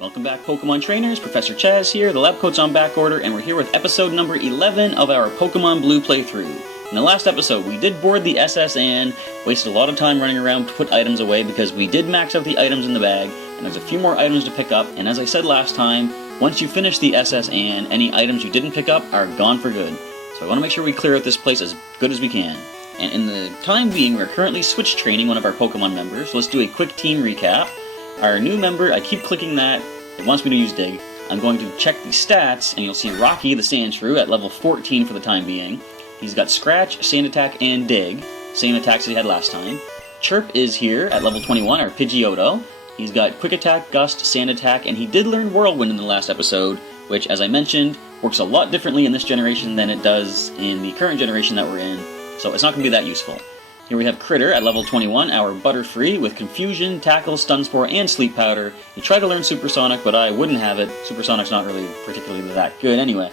Welcome back, Pokemon trainers. Professor Chaz here. The lab coat's on back order, and we're here with episode number 11 of our Pokemon Blue playthrough. In the last episode, we did board the SS and wasted a lot of time running around to put items away because we did max out the items in the bag, and there's a few more items to pick up, and as I said last time, once you finish the SS and any items you didn't pick up are gone for good. So I want to make sure we clear out this place as good as we can. And in the time being, we're currently switch training one of our Pokemon members, so let's do a quick team recap. Our new member, I keep clicking that, it wants me to use Dig. I'm going to check the stats, and you'll see Rocky, the Sandshrew, at level 14 for the time being. He's got Scratch, Sand Attack, and Dig, same attacks he had last time. Chirp is here at level 21, our Pidgeotto. He's got Quick Attack, Gust, Sand Attack, and he did learn Whirlwind in the last episode, which, as I mentioned, works a lot differently in this generation than it does in the current generation that we're in, so it's not going to be that useful. Here we have Critter at level 21, our Butterfree, with Confusion, Tackle, Stun Spore, and Sleep Powder. He tried to learn Supersonic, but I wouldn't have it. Supersonic's not really particularly that good anyway.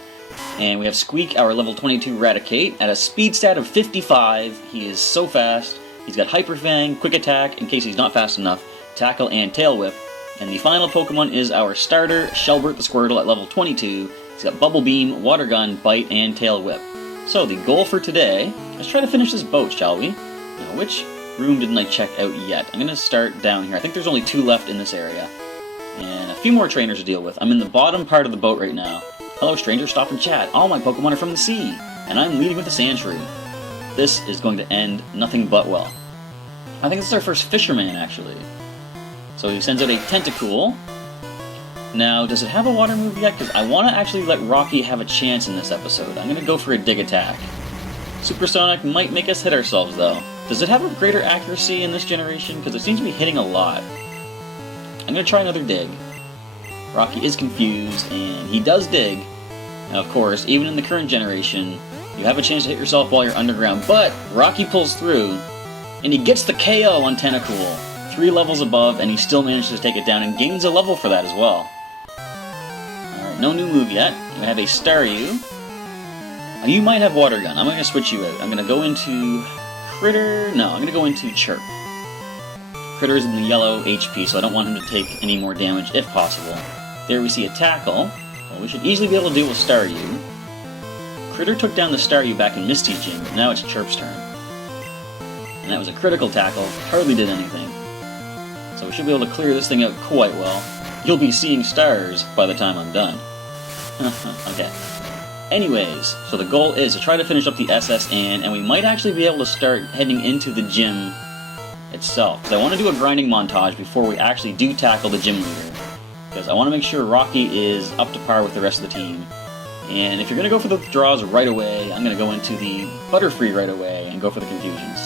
And we have Squeak, our level 22 Raticate, at a speed stat of 55. He is so fast. He's got Hyper Fang, Quick Attack, in case he's not fast enough, Tackle, and Tail Whip. And the final Pokemon is our starter, Shelbert the Squirtle at level 22. He's got Bubble Beam, Water Gun, Bite, and Tail Whip. So the goal for today, let's try to finish this boat, shall we? Now, which room didn't I check out yet? I'm going to start down here. I think there's only 2 left in this area. And a few more trainers to deal with. I'm in the bottom part of the boat right now. Hello, stranger, stop and chat. All my Pokemon are from the sea. And I'm leading with the Sandshrew. This is going to end nothing but well. I think this is our first Fisherman, actually. So he sends out a Tentacool. Now, does it have a water move yet? Because I want to actually let Rocky have a chance in this episode. I'm going to go for a Dig Attack. Supersonic might make us hit ourselves, though. Does it have a greater accuracy in this generation? Because it seems to be hitting a lot. I'm going to try another Dig. Rocky is confused, and he does Dig. Now, of course, even in the current generation, you have a chance to hit yourself while you're underground, but Rocky pulls through, and he gets the KO on Tentacool. 3 levels above, and he still manages to take it down, and gains a level for that as well. Alright, no new move yet. We have a Staryu. You might have Water Gun. I'm going to switch you out. I'm going to go into Critter. No, I'm going to go into Chirp. Critter is in the yellow HP, so I don't want him to take any more damage if possible. There we see a Tackle. Well, we should easily be able to deal with Staryu. Critter took down the Staryu back in Misty Gym, but now it's Chirp's turn. And that was a critical tackle. Hardly did anything. So we should be able to clear this thing out quite well. You'll be seeing stars by the time I'm done. Okay. Anyways, so the goal is to try to finish up the SS and we might actually be able to start heading into the gym itself. Because I want to do a grinding montage before we actually do tackle the gym leader. Because I want to make sure Rocky is up to par with the rest of the team. And if you're going to go for the withdraws right away, I'm going to go into the Butterfree right away and go for the Confusions.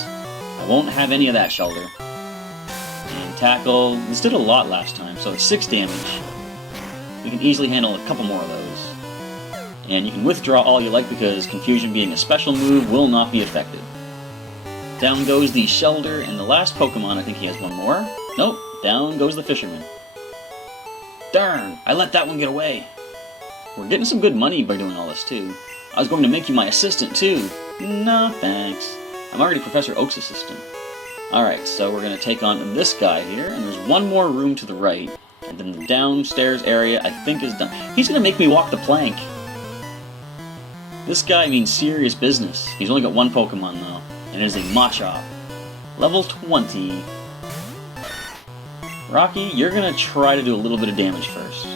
I won't have any of that Shelter. And Tackle, this did a lot last time, so it's 6 damage. We can easily handle a couple more of those. And you can withdraw all you like because Confusion being a special move will not be effective. Down goes the Shelter, and the last Pokemon, I think he has one more. Nope, down goes the Fisherman. Darn, I let that one get away. We're getting some good money by doing all this too. I was going to make you my assistant too. No thanks. I'm already Professor Oak's assistant. Alright, so we're going to take on this guy here, and there's one more room to the right. And then the downstairs area, I think, is done. He's going to make me walk the plank. This guy means serious business. He's only got 1 Pokemon though, and it is a Machop. Level 20. Rocky, you're going to try to do a little bit of damage first.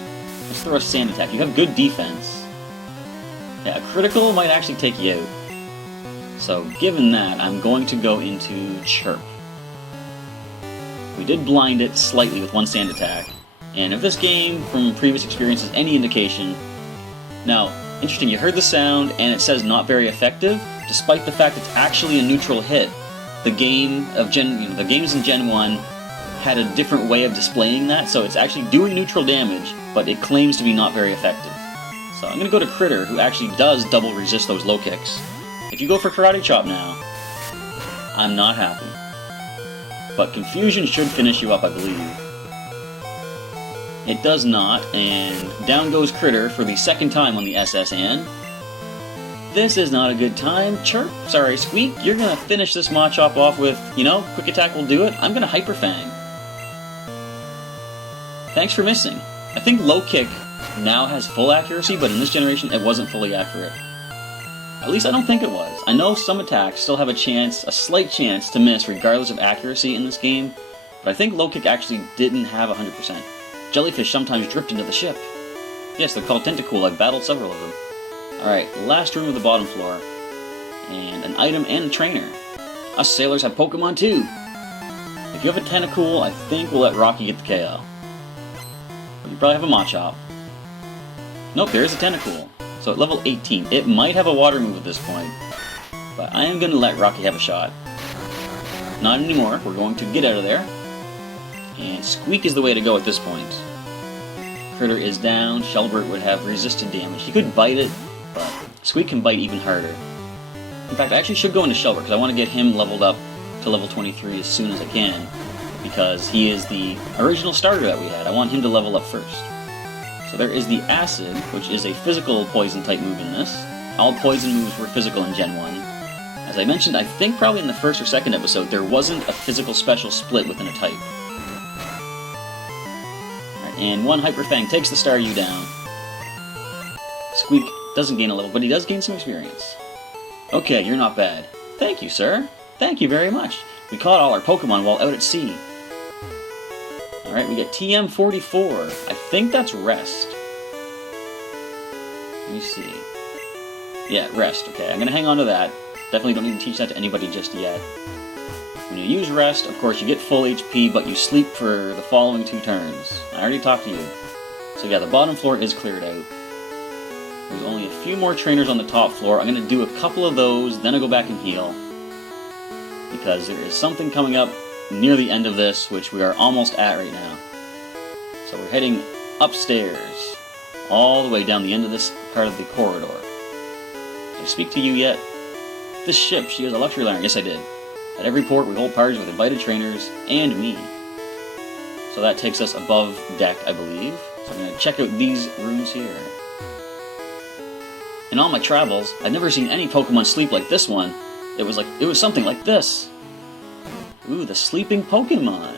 Let's throw a Sand Attack. You have good defense. Yeah, a critical might actually take you out. So, given that, I'm going to go into Chirp. We did blind it slightly with 1 Sand Attack. And if this game, from previous experience, is any indication... Now, interesting, you heard the sound, and it says not very effective, despite the fact it's actually a neutral hit. The game of the games in Gen 1 had a different way of displaying that, so it's actually doing neutral damage, but it claims to be not very effective. So I'm going to go to Critter, who actually does double resist those low kicks. If you go for Karate Chop now, I'm not happy. But Confusion should finish you up, I believe. It does not, and down goes Critter for the 2nd time on the SS, and this is not a good time. Squeak, you're gonna finish this Machop off with, Quick Attack will do it. I'm gonna Hyper Fang. Thanks for missing. I think low kick now has full accuracy, but in this generation it wasn't fully accurate. At least I don't think it was. I know some attacks still have a slight chance to miss regardless of accuracy in this game, but I think low kick actually didn't have 100%. Jellyfish sometimes drift into the ship. Yes, they're called Tentacool. I've battled several of them. Alright, last room of the bottom floor. And an item and a trainer. Us sailors have Pokemon too! If you have a Tentacool, I think we'll let Rocky get the KO. But you probably have a Machop. Nope, there is a Tentacool. So at level 18, it might have a water move at this point. But I am going to let Rocky have a shot. Not anymore, we're going to get out of there. And Squeak is the way to go at this point. Critter is down, Shelbert would have resisted damage. He could bite it, but Squeak can bite even harder. In fact, I actually should go into Shelbert, because I want to get him leveled up to level 23 as soon as I can, because he is the original starter that we had. I want him to level up first. So there is the Acid, which is a physical poison type move in this. All poison moves were physical in Gen 1. As I mentioned, I think probably in the first or second episode, there wasn't a physical special split within a type. And one Hyper Fang takes the Staryu down. Squeak doesn't gain a level, but he does gain some experience. Okay, you're not bad. Thank you, sir. Thank you very much. We caught all our Pokemon while out at sea. Alright, we get TM44. I think that's Rest. Let me see. Yeah, Rest. Okay, I'm going to hang on to that. Definitely don't need to teach that to anybody just yet. When you use Rest, of course, you get full HP, but you sleep for the following 2 turns. I already talked to you. So yeah, the bottom floor is cleared out. There's only a few more trainers on the top floor. I'm going to do a couple of those, then I'll go back and heal. Because there is something coming up near the end of this, which we are almost at right now. So we're heading upstairs, all the way down the end of this part of the corridor. Did I speak to you yet? This ship, she has a luxury liner. Yes, I did. At every port, we hold parties with invited trainers, and me. So that takes us above deck, I believe. So I'm going to check out these rooms here. In all my travels, I've never seen any Pokemon sleep like this one. It was something like this. Ooh, the sleeping Pokemon.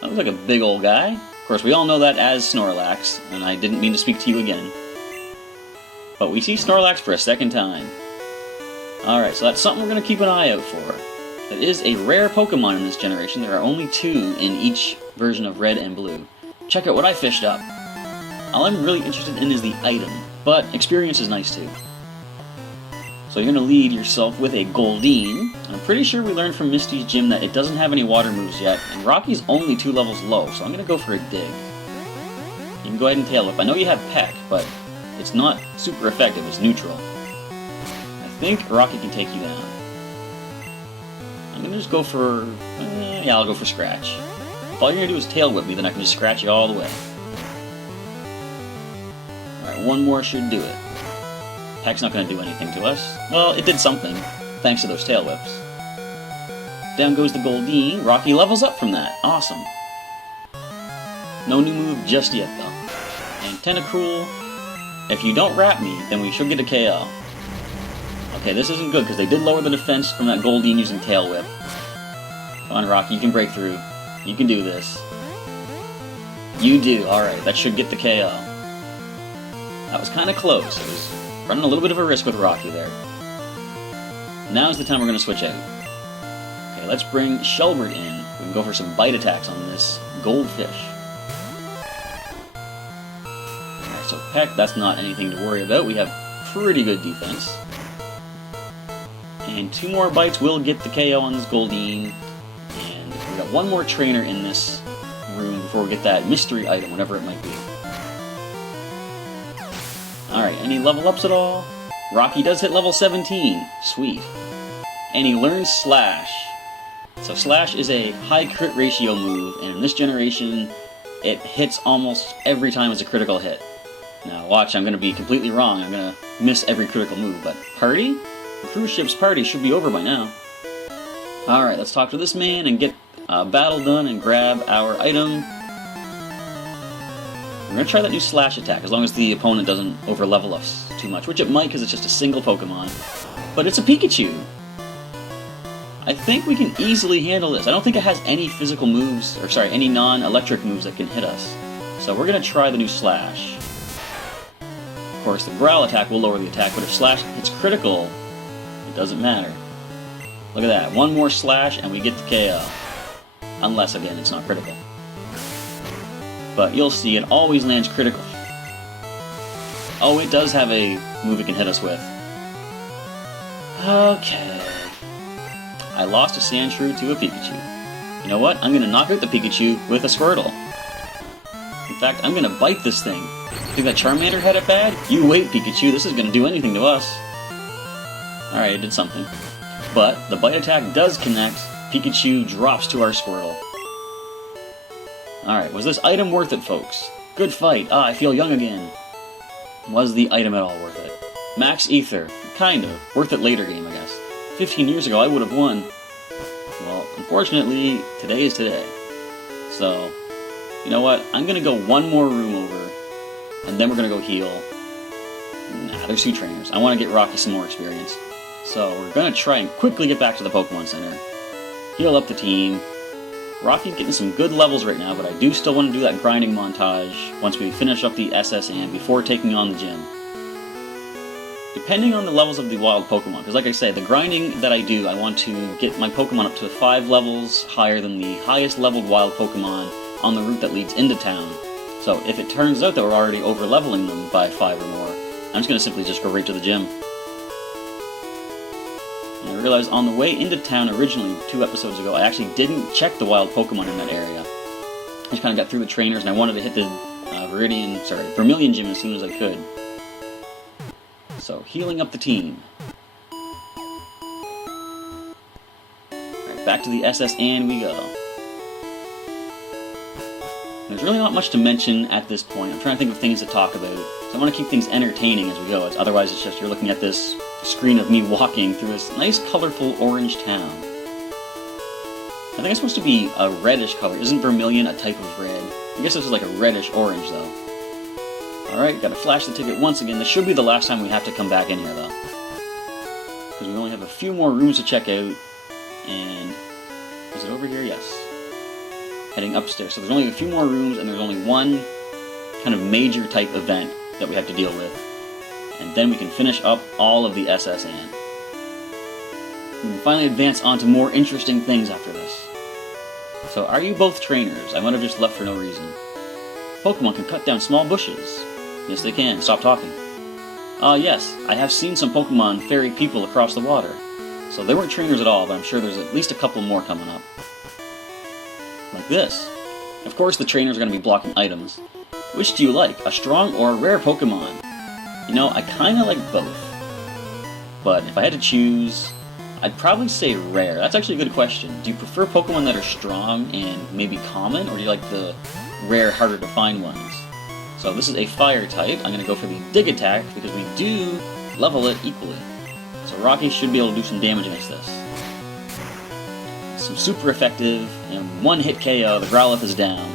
That looks like a big old guy. Of course, we all know that as Snorlax, and I didn't mean to speak to you again. But we see Snorlax for a second time. Alright, so that's something we're going to keep an eye out for. It is a rare Pokemon in this generation. There are only 2 in each version of Red and Blue. Check out what I fished up. All I'm really interested in is the item, but experience is nice too. So you're going to lead yourself with a Goldeen. I'm pretty sure we learned from Misty's gym that it doesn't have any water moves yet, and Rocky's only 2 levels low, so I'm going to go for a Dig. You can go ahead and Tail Whip. I know you have Peck, but it's not super effective, it's neutral. I think Rocky can take you down. I'm going to just go for... yeah, I'll go for Scratch. If all you're going to do is Tail Whip me, then I can just scratch you all the way. Alright, one more should do it. Peck's not going to do anything to us. Well, it did something, thanks to those Tail Whips. Down goes the Goldeen. Rocky levels up from that. Awesome. No new move just yet, though. And Tentacruel, if you don't wrap me, then we should get a KO. Okay, this isn't good, because they did lower the defense from that Goldeen using Tail Whip. Come on, Rocky, you can break through. You can do this. You do, alright, that should get the KO. That was kind of close. It was running a little bit of a risk with Rocky there. Now's the time we're going to switch out. Okay, let's bring Shelbert in. We can go for some bite attacks on this Goldfish. Alright, so Peck, that's not anything to worry about. We have pretty good defense. And 2 more bites will get the KO on this Goldeen. And we got 1 more trainer in this room before we get that mystery item, whatever it might be. Alright, any level ups at all? Rocky does hit level 17. Sweet. And he learns Slash. So Slash is a high crit ratio move, and in this generation, it hits almost every time it's a critical hit. Now watch, I'm going to be completely wrong. I'm going to miss every critical move, but Party? The cruise ship's party should be over by now. Alright, let's talk to this man and get battle done and grab our item. We're going to try that new Slash attack, as long as the opponent doesn't over-level us too much, which it might because it's just a single Pokemon. But it's a Pikachu! I think we can easily handle this. I don't think it has any physical moves, or sorry, any non-electric moves that can hit us. So we're going to try the new Slash. Of course, the Growl attack will lower the attack, but if Slash hits critical, it doesn't matter. Look at that. One more Slash and we get the KO. Unless, again, it's not critical. But you'll see it always lands critical. Oh, it does have a move it can hit us with. Okay. I lost a Sandshrew to a Pikachu. You know what? I'm going to knock out the Pikachu with a Squirtle. In fact, I'm going to bite this thing. Think that Charmander had it bad? You wait, Pikachu. This is going to do anything to us. Alright, it did something. But the bite attack does connect. Pikachu drops to our Squirtle. Alright, was this item worth it, folks? Good fight. Ah, I feel young again. Was the item at all worth it? Max Ether. Kind of. Worth it later game, I guess. 15 years ago, I would have won. Well, unfortunately, today is today. So, you know what? I'm going to go one more room over, and then we're going to go heal. Nah, there's 2 trainers. I want to get Rocky some more experience. So, we're going to try and quickly get back to the Pokemon Center. Heal up the team. Rocky's getting some good levels right now, but I do still want to do that grinding montage once we finish up the SSN before taking on the gym. Depending on the levels of the wild Pokemon, because like I say, the grinding that I do, I want to get my Pokemon up to 5 levels higher than the highest leveled wild Pokemon on the route that leads into town. So if it turns out that we're already over-leveling them by 5 or more, I'm just going to simply just go right to the gym. And I realized on the way into town originally, 2 episodes ago, I actually didn't check the wild Pokemon in that area. I just kind of got through the trainers and I wanted to hit the Vermilion gym as soon as I could. So, healing up the team. Alright, back to the SSN we go. There's really not much to mention at this point. I'm trying to think of things to talk about. So I want to keep things entertaining as we go. Otherwise it's just you're looking at this screen of me walking through this nice colorful orange town. I think it's supposed to be a reddish color. Isn't Vermilion a type of red? I guess this is like a reddish orange though. Alright, gotta flash the ticket once again. This should be the last time we have to come back in here, though. Because we only have a few more rooms to check out. And... is it over here? Yes. Heading upstairs. So there's only a few more rooms, and there's only one kind of major type event that we have to deal with. And then we can finish up all of the SSN. We can finally advance on to more interesting things after this. So, are you both trainers? I might have just left for no reason. Pokemon can cut down small bushes. Yes, they can. Stop talking. Yes, I have seen some Pokemon ferry people across the water. So they weren't trainers at all, but I'm sure there's at least a couple more coming up. Like this. Of course the trainers are going to be blocking items. Which do you like, a strong or a rare Pokemon? You know, I kinda like both. But if I had to choose, I'd probably say rare. That's actually a good question. Do you prefer Pokemon that are strong and maybe common, or do you like the rare, harder to find ones? So this is a fire type. I'm going to go for the dig attack because we do level it equally. So Rocky should be able to do some damage against this. Some super effective, and one hit KO, the Growlithe is down.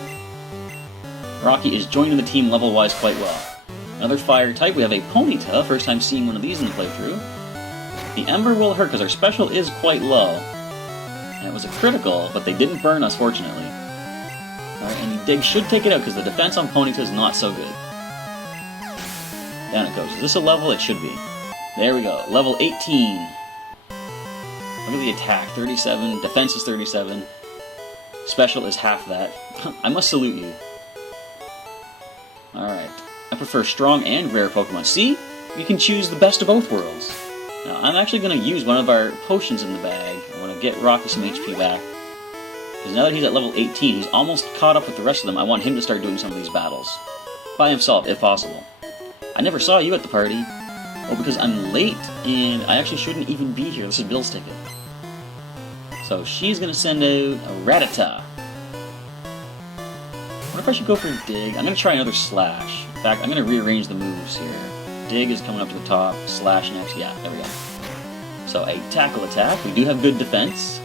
Rocky is joining the team level-wise quite well. Another fire type, we have a Ponyta, first time seeing one of these in the playthrough. The Ember will hurt because our special is quite low. And it was a critical, but they didn't burn us fortunately. Alright, and the dig should take it out because the defense on Ponyta is not so good. Down it goes. Is this a level? It should be. There we go. Level 18. Look at the attack. 37. Defense is 37. Special is half that. I must salute you. Alright. I prefer strong and rare Pokemon. See? We can choose the best of both worlds. Now, I'm actually going to use one of our potions in the bag. I want to get Rocky some HP back. Because now that he's at level 18, he's almost caught up with the rest of them. I want him to start doing some of these battles. By himself, if possible. I never saw you at the party. Oh, because I'm late, and I actually shouldn't even be here. This is Bill's ticket. So she's going to send out a Rattata. What if I should go for Dig? I'm going to try another Slash. In fact, I'm going to rearrange the moves here. Dig is coming up to the top. Slash next. Yeah, there we go. So a tackle attack. We do have good defense.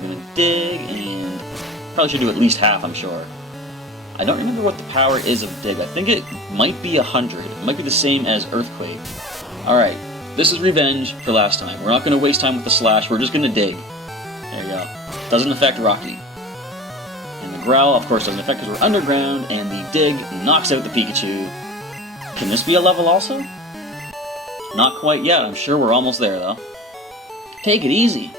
We're going to dig, and probably should do at least half, I'm sure. I don't remember what the power is of Dig. I think it might be 100. It might be the same as Earthquake. Alright, this is revenge for last time. We're not going to waste time with the Slash. We're just going to dig. There you go. Doesn't affect Rocky. And the Growl, of course, doesn't affect because we're underground, and the Dig knocks out the Pikachu. Can this be a level also? Not quite yet. I'm sure we're almost there, though. Take it easy.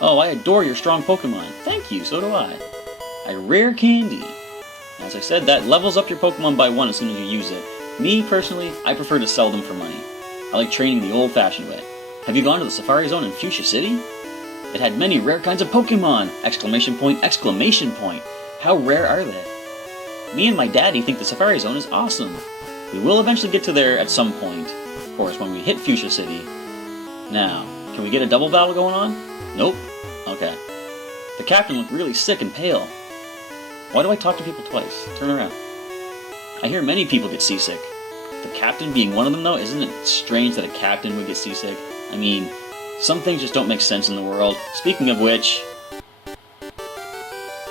Oh, I adore your strong Pokemon. Thank you, so do I. A rare candy. As I said, that levels up your Pokemon by 1 as soon as you use it. Me, personally, I prefer to sell them for money. I like training the old-fashioned way. Have you gone to the Safari Zone in Fuchsia City? It had many rare kinds of Pokemon! Exclamation point, exclamation point. How rare are they? Me and my daddy think the Safari Zone is awesome. We will eventually get to there at some point. Of course, when we hit Fuchsia City. Now, can we get a double battle going on? Nope. Okay. The captain looked really sick and pale. Why do I talk to people twice? Turn around. I hear many people get seasick. The captain being one of them, though, isn't it strange that a captain would get seasick? I mean, some things just don't make sense in the world. Speaking of which...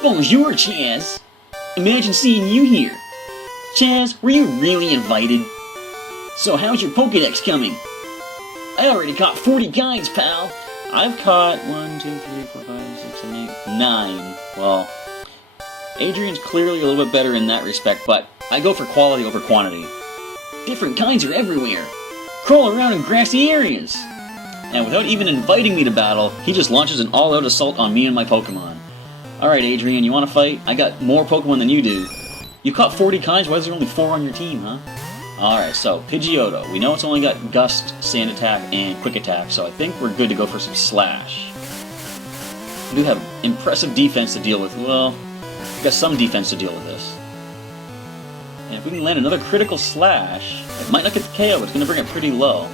Bonjour, Chaz! Imagine seeing you here! Chaz, were you really invited? So how's your Pokédex coming? I already caught 40 guides, pal! I've caught 1, 2, 3, 4, 5, 6, 7, 8, 9. Well, Adrian's clearly a little bit better in that respect, but I go for quality over quantity. Different kinds are everywhere. Crawl around in grassy areas. And without even inviting me to battle, he just launches an all-out assault on me and my Pokemon. Alright, Adrian, you want to fight? I got more Pokemon than you do. You caught 40 kinds, why is there only 4 on your team, huh? Alright, so, Pidgeotto. We know it's only got Gust, Sand Attack, and Quick Attack, so I think we're good to go for some Slash. We do have impressive defense to deal with. Well, we've got some defense to deal with this. And if we can land another critical Slash, it might not get the KO, but it's going to bring it pretty low.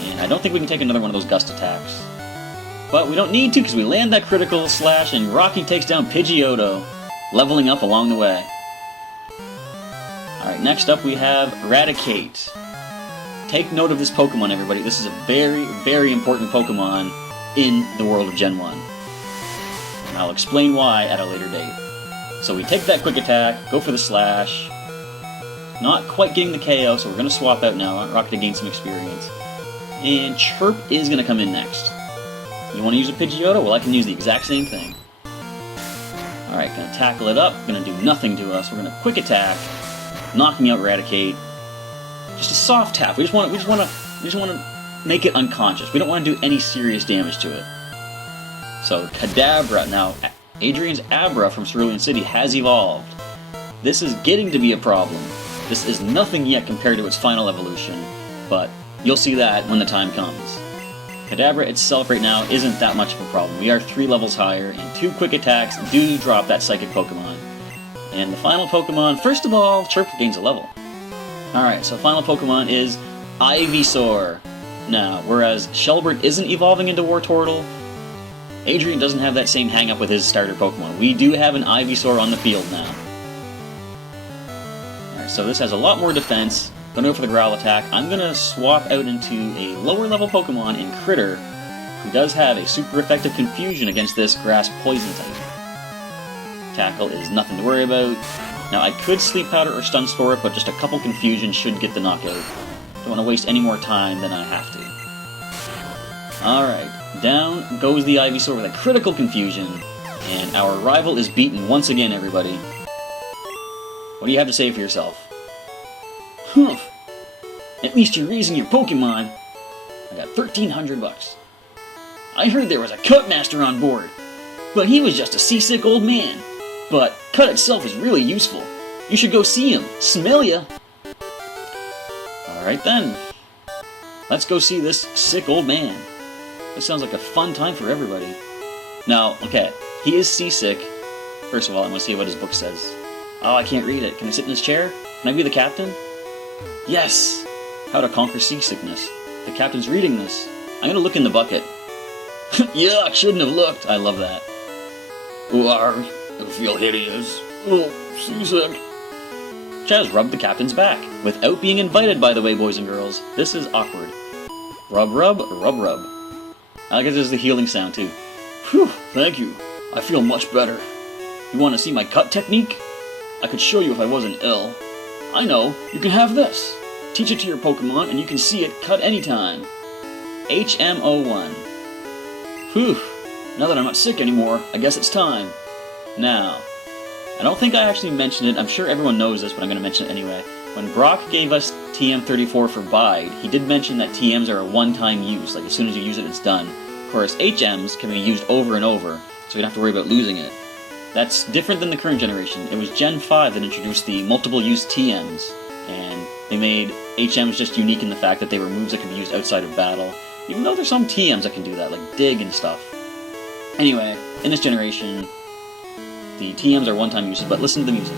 And I don't think we can take another one of those Gust attacks. But we don't need to, because we land that critical Slash, and Rocky takes down Pidgeotto, leveling up along the way. Alright, next up we have Eradicate. Take note of this Pokemon, everybody. This is a very, very important Pokemon in the world of Gen 1. And I'll explain why at a later date. So we take that Quick Attack, go for the Slash. Not quite getting the KO, so we're going to swap out now. I want Rocky to gain some experience. And Chirp is going to come in next. You want to use a Pidgeotto? Well, I can use the exact same thing. Alright, going to tackle it up. Going to do nothing to us. We're going to Quick Attack, knocking out Eradicate. Just a soft tap. We just want to make it unconscious. We don't want to do any serious damage to it. So Kadabra. Now, Adrian's Abra from Cerulean City has evolved. This is getting to be a problem. This is nothing yet compared to its final evolution, but you'll see that when the time comes. Kadabra itself right now isn't that much of a problem. We are 3 levels higher, and 2 Quick Attacks do drop that Psychic Pokemon. And the final Pokemon, first of all, Chirp gains a level. Alright, so final Pokemon is Ivysaur. Now, whereas Shelbert isn't evolving into Wartortle, Adrian doesn't have that same hang-up with his starter Pokemon. We do have an Ivysaur on the field now. Alright, so this has a lot more defense. Gonna go for the Growl attack. I'm gonna swap out into a lower level Pokemon in Critter, who does have a super effective Confusion against this Grass Poison type. Tackle is nothing to worry about. Now I could Sleep Powder or Stun Spore it, but just a couple Confusion should get the knockout. Don't want to waste any more time than I have to. Alright, down goes the Ivysaur with a critical Confusion, and our rival is beaten once again, everybody. What do you have to say for yourself? Humph. At least you're raising your Pokemon. I got 1,300 bucks. I heard there was a Cut Master on board, but he was just a seasick old man. But Cut itself is really useful. You should go see him. Smell ya. Alright then. Let's go see this sick old man. This sounds like a fun time for everybody. Now, okay, he is seasick. First of all, I'm going to see what his book says. Oh, I can't read it. Can I sit in his chair? Can I be the captain? Yes! How to conquer seasickness. The captain's reading this. I'm gonna look in the bucket. Yuck, shouldn't have looked. I love that. I feel hideous. Oh, seasick. Chaz rubbed the captain's back. Without being invited, by the way, boys and girls. This is awkward. Rub, rub, rub, rub. I guess there's the healing sound, too. Whew, thank you. I feel much better. You want to see my cut technique? I could show you if I wasn't ill. I know, you can have this. Teach it to your Pokemon and you can see it cut anytime. HMO1. Whew, Now that I'm not sick anymore, I guess it's time. Now, I don't think I actually mentioned it, I'm sure everyone knows this, but I'm going to mention it anyway. When Brock gave us TM34 for Bide, he did mention that TMs are a one-time use, like as soon as you use it, it's done. Of course, HMs can be used over and over, so you don't have to worry about losing it. That's different than the current generation. It was Gen 5 that introduced the multiple-use TMs, and they made HMs just unique in the fact that they were moves that could be used outside of battle, even though there's some TMs that can do that, like Dig and stuff. Anyway, in this generation, the TMs are one-time uses, but listen to the music.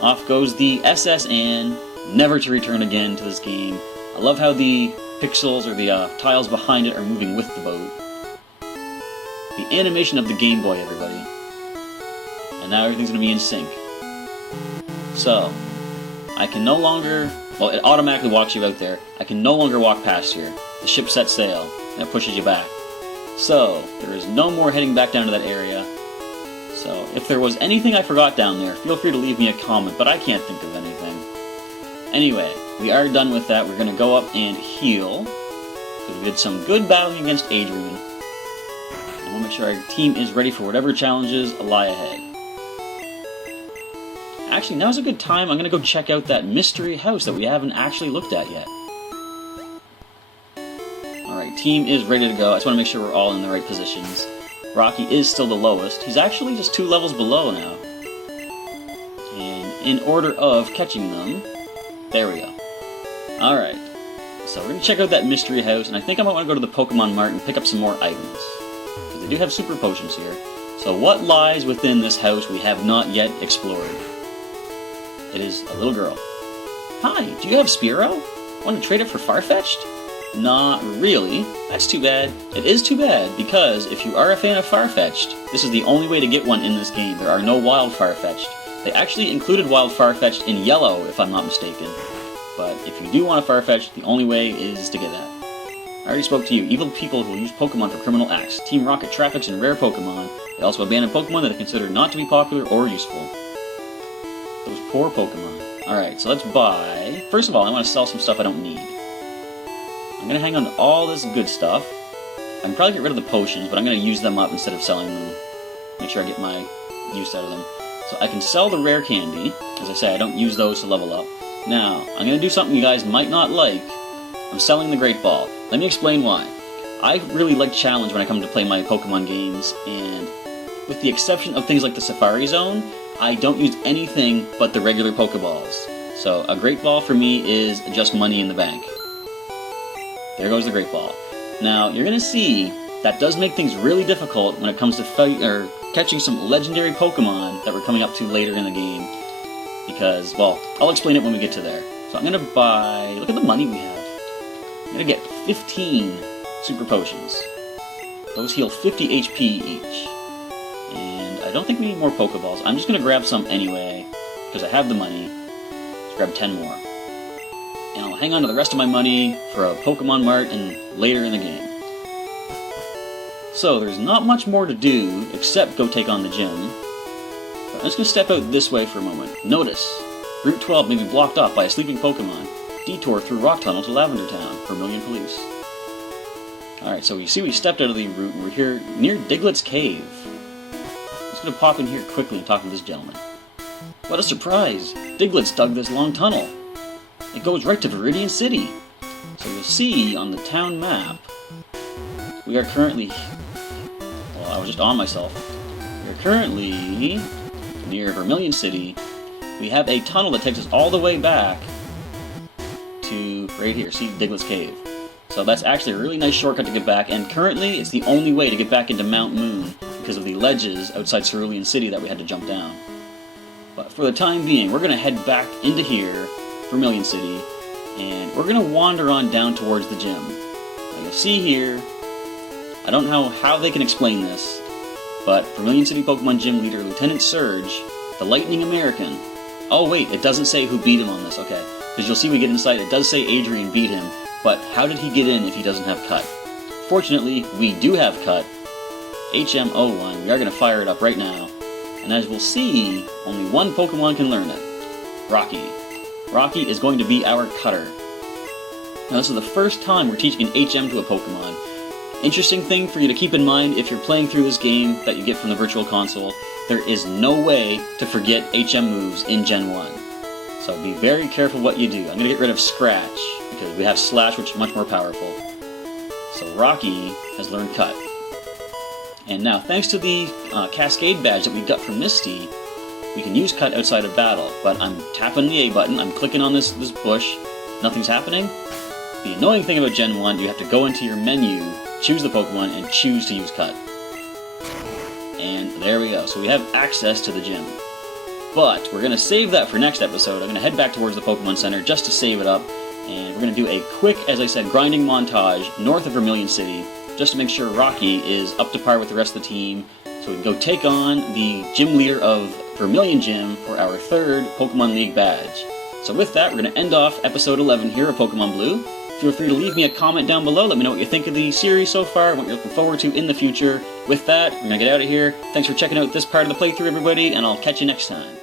Off goes the SS and never to return again to this game. I love how the pixels or the tiles behind it are moving with the boat. The animation of the Game Boy, everybody. And now everything's going to be in sync. So, I can no longer... Well, it automatically walks you out there. I can no longer walk past here. The ship sets sail, and it pushes you back. So, there is no more heading back down to that area. So, if there was anything I forgot down there, feel free to leave me a comment, but I can't think of anything. Anyway, we are done with that. We're going to go up and heal, because we did some good battling against Adrian. And we'll make sure our team is ready for whatever challenges lie ahead. Actually, now's a good time. I'm going to go check out that mystery house that we haven't actually looked at yet. Alright, team is ready to go. I just want to make sure we're all in the right positions. Rocky is still the lowest. He's actually just 2 levels below now. And in order of catching them, there we go. Alright, so we're going to check out that mystery house, and I think I might want to go to the Pokémon Mart and pick up some more items. Because they do have super potions here. So what lies within this house we have not yet explored? It is a little girl. Hi, do you have Spearow? Want to trade it for Farfetch'd? Not really. That's too bad. It is too bad, because if you are a fan of Farfetch'd, this is the only way to get one in this game. There are no wild Farfetch'd. They actually included wild Farfetch'd in Yellow, if I'm not mistaken. But if you do want a Farfetch'd, the only way is to get that. I already spoke to you. Evil people who use Pokemon for criminal acts. Team Rocket traffics in rare Pokemon. They also abandon Pokemon that they consider not to be popular or useful. Those poor Pokemon. Alright, so let's buy... First of all, I want to sell some stuff I don't need. I'm going to hang on to all this good stuff. I can probably get rid of the potions, but I'm going to use them up instead of selling them. Make sure I get my use out of them. So I can sell the rare candy. As I say, I don't use those to level up. Now, I'm going to do something you guys might not like. I'm selling the Great Ball. Let me explain why. I really like challenge when I come to play my Pokemon games, and with the exception of things like the Safari Zone, I don't use anything but the regular Pokeballs. So a Great Ball for me is just money in the bank. There goes the Great Ball. Now, you're going to see that does make things really difficult when it comes to catching some legendary Pokemon that we're coming up to later in the game. Because, well, I'll explain it when we get to there. So I'm going to buy... Look at the money we have. I'm going to get 15 Super Potions. Those heal 50 HP each. And I don't think we need more Pokeballs. I'm just going to grab some anyway, because I have the money. Let's grab 10 more. And I'll hang on to the rest of my money for a Pokemon Mart and later in the game. So, there's not much more to do except go take on the gym. But I'm just going to step out this way for a moment. Notice, Route 12 may be blocked off by a sleeping Pokemon. Detour through Rock Tunnel to Lavender Town for Vermilion Police. Alright, so you see we stepped out of the route and we're here near Diglett's Cave. I'm just going to pop in here quickly and talk to this gentleman. What a surprise! Diglett's dug this long tunnel. It goes right to Viridian City. So you'll see on the town map, we are currently... Well, I was just on myself. We are currently near Vermilion City. We have a tunnel that takes us all the way back to right here. See Diglett's Cave. So that's actually a really nice shortcut to get back, and currently it's the only way to get back into Mount Moon because of the ledges outside Cerulean City that we had to jump down. But for the time being, we're going to head back into here, Vermilion City, and we're going to wander on down towards the gym. Now you'll see here, I don't know how they can explain this, but Vermilion City Pokemon Gym Leader Lieutenant Surge, the Lightning American. Oh wait, it doesn't say who beat him on this, okay. Because you'll see we get inside, it does say Adrian beat him, but how did he get in if he doesn't have Cut? Fortunately, we do have Cut. HM01, we are going to fire it up right now. And as we'll see, only one Pokemon can learn it. Rocky. Rocky is going to be our cutter. Now this is the first time we're teaching an HM to a Pokemon. interesting thing for you to keep in mind if you're playing through this game that you get from the Virtual Console, there is no way to forget HM moves in Gen 1. So be very careful what you do. I'm going to get rid of Scratch, because we have Slash, which is much more powerful. So Rocky has learned Cut. And now, thanks to the Cascade badge that we got from Misty, we can use Cut outside of battle. But I'm tapping the A button, I'm clicking on this bush, nothing's happening. The annoying thing about Gen 1, you have to go into your menu, choose the Pokemon, and choose to use Cut. And there we go, so we have access to the gym. But we're going to save that for next episode. I'm going to head back towards the Pokemon Center just to save it up. And we're going to do a quick, as I said, grinding montage north of Vermilion City, just to make sure Rocky is up to par with the rest of the team, so we can go take on the gym leader of Vermilion Gym for our 3rd Pokemon League badge. So with that, we're going to end off episode 11 here of Pokemon Blue. Feel free to leave me a comment down below, let me know what you think of the series so far, what you're looking forward to in the future. With that, we're going to get out of here. Thanks for checking out this part of the playthrough, everybody, and I'll catch you next time.